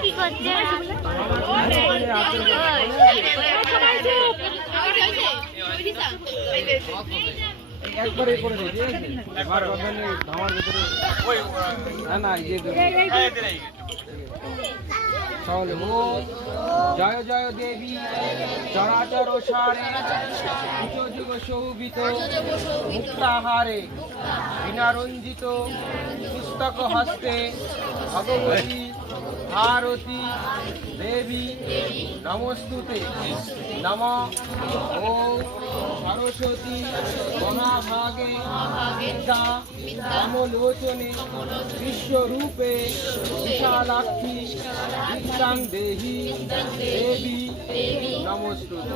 কি করছে একবারে করে দিই ঠিক আছে একবার কথা নেই ধামার ভিতরে ওই না না ইয়ে চল ও জয় জয় দেবী চরাচর সারে উচ্চ যুগ শোভিত মুক্তাহারে বিনারঞ্জিত পুস্তক হস্তে ভগবতী ভারতী দেবী নমস্তুতে নম ও সরস্বতী মহাভাগে বিদ্যা কমলোচনে বিশ্বরূপে বিশালাক্ষী বিদ্যাং দেহি দেবী নমস্তুতে।